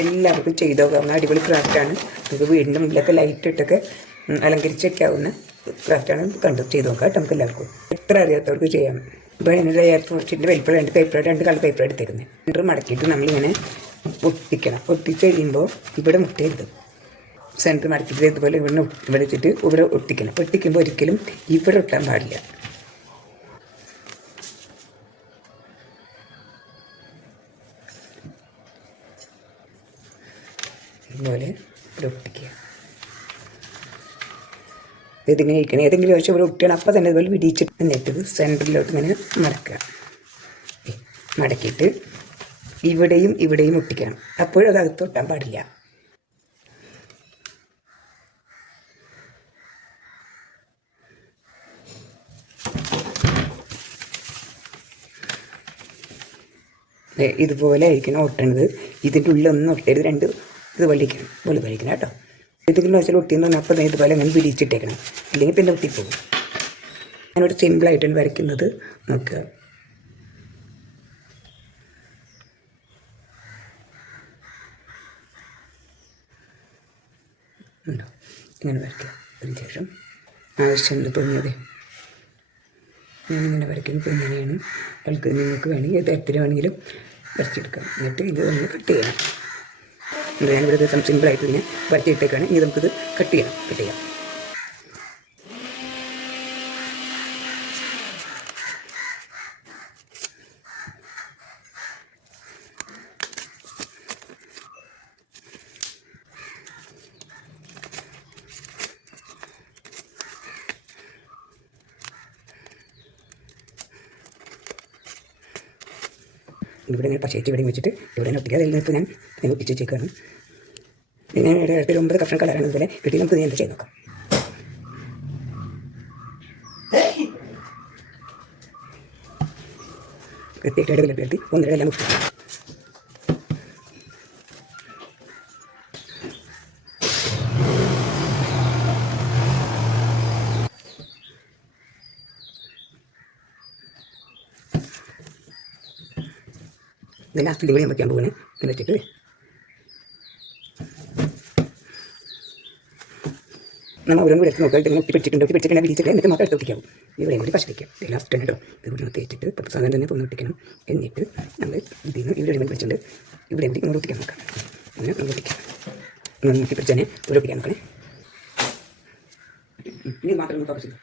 എല്ലാവർക്കും ചെയ്ത് നോക്കാവുന്ന അടിപൊളി ക്രാഫ്റ്റാണ്. നമുക്ക് വീടിൻ്റെ മുന്നിലൊക്കെ ലൈറ്റ് ഇട്ടൊക്കെ അലങ്കരിച്ച് വയ്ക്കാവുന്ന ക്രാഫ്റ്റാണ്. കണ്ടു ചെയ്ത് നോക്കാം കേട്ടോ. നമുക്ക് എല്ലാവർക്കും എത്ര അറിയാത്തവർക്ക് ചെയ്യാം. ഇപ്പോൾ അതിനുള്ള എയർപോർട്ടിൻ്റെ വലിപ്പം 2 പേപ്പർ 2 കളർ പേപ്പർ എടുത്തിരുന്നത്. സെൻറ്റർ മടക്കിയിട്ട് നമ്മളിങ്ങനെ ഒട്ടിക്കണം. ഒട്ടിച്ച് കഴിയുമ്പോൾ ഇവിടെ മുട്ടയരുത്. സെൻറ്റർ മടക്കിയിട്ട് ഇതുപോലെ ഇവിടെ വെച്ചിട്ട് ഇവിടെ ഒട്ടിക്കണം. ഒട്ടിക്കുമ്പോൾ ഒരിക്കലും ഇവിടെ ഒട്ടാൻ പാടില്ല. ഇതുപോലെ ഇവിടെ ഒട്ടിക്കുക. ഇതിങ്ങനെ ഇരിക്കണം. ഏതെങ്കിലും ആവശ്യം ഇവിടെ ഒട്ടിയാണ്. അപ്പോൾ തന്നെ ഇതുപോലെ വിടിച്ചിട്ട് എന്നിട്ട് സെൻറ്ററിലോട്ട് ഇങ്ങനെ മടക്കുക. മടക്കിയിട്ട് ഇവിടെയും ഇവിടെയും ഒട്ടിക്കണം. അപ്പോഴും അത് അകത്ത് ഒട്ടാൻ പാടില്ല. ഇതുപോലെ ആയിരിക്കണം ഒട്ടണത്. ഇതിൻ്റെ ഉള്ളിലൊന്നും ഒട്ടരുത്. 2 ഇത് വലിക്കണം കേട്ടോ. ഏതെങ്കിലും ആവശ്യം ഒട്ടിയെന്ന് പറഞ്ഞാൽ അപ്പോൾ ഇതുപോലെ അങ്ങനെ പിടിച്ചിട്ടേക്കണം. അല്ലെങ്കിൽ പിന്നെ ഒട്ടിപ്പോകും. ഞാനിവിടെ സിമ്പിളായിട്ടാണ് വരയ്ക്കുന്നത്. നോക്കുക. ഉണ്ടോ? ഇങ്ങനെ വരയ്ക്കുക. അതിനുശേഷം ആവശ്യമുണ്ട് പൊങ്ങിയത് ഞാനിങ്ങനെ വരയ്ക്കുന്നത്. ഇപ്പോൾ ഇങ്ങനെയാണ്. നിങ്ങൾക്ക് വേണമെങ്കിൽ ഇത് എത്ര വേണമെങ്കിലും വരച്ചെടുക്കാം. എന്നിട്ട് ഇത് ഒന്ന് കട്ട് ചെയ്യണം. ഞാനിവിടെ ദിവസം സിമ്പിളായിട്ട് ഇങ്ങനെ വരച്ചിട്ടേക്കാണ്. ഇനി നമുക്കിത് കട്ട് ചെയ്യാം. ഇവിടെ ഇങ്ങനെ പശയിട്ട് ഇവിടെ വെച്ചിട്ട് ഇവിടെ ഒട്ടിക്കുക. അതിൽ നിന്ന് ഞാൻ ഒട്ടിച്ച് വെച്ചേക്കാണ്. ഞാൻ 9 കഷ്ണം കളറാണ്. ഇതുപോലെ കിട്ടി. നമുക്ക് നീ എന്താ ചെയ്ത് നോക്കാം. കൃത്യമായിട്ട് ഇടവിലെടുത്തി 1 എല്ലാം മുട്ടി. ഇത് ലാസ്റ്റിൽ കൂടി ഞാൻ വയ്ക്കാൻ പോകുന്നത്. ഇത് വെച്ചിട്ട് നമ്മൾ ഓരോന്നും എടുത്ത് നോക്കുക. ഇങ്ങനെ പിടിച്ചിട്ടുണ്ടെങ്കിൽ പിടിച്ചിട്ട് എന്നിട്ട് മാത്രം എടുത്ത് ഒട്ടിക്കാവും. ഇവിടെ കൂടി പശ വയ്ക്കാം. ഇത് ലാസ്റ്റ് തന്നെ കേട്ടോ. ഇത് കൂടി തേച്ചിട്ട് 10 സാധനം തന്നെ ഒന്ന് ഒട്ടിക്കണം. എന്നിട്ട് നമ്മൾ ഇതിൽ നിന്ന് ഇവിടെ പിടിച്ചിട്ടുണ്ട്. ഇവിടെ കൂടി നമ്മൾ ഒട്ടിക്കാൻ നോക്കാം. അങ്ങനെ നമ്മൾ ഒട്ടിക്കാം. നോക്കി പിടിച്ച് തന്നെ ഇവിടെ ഒട്ടിക്കാൻ നോക്കണേ. ഇനി മാത്രം ഫോക്കസ് ചെയ്തു.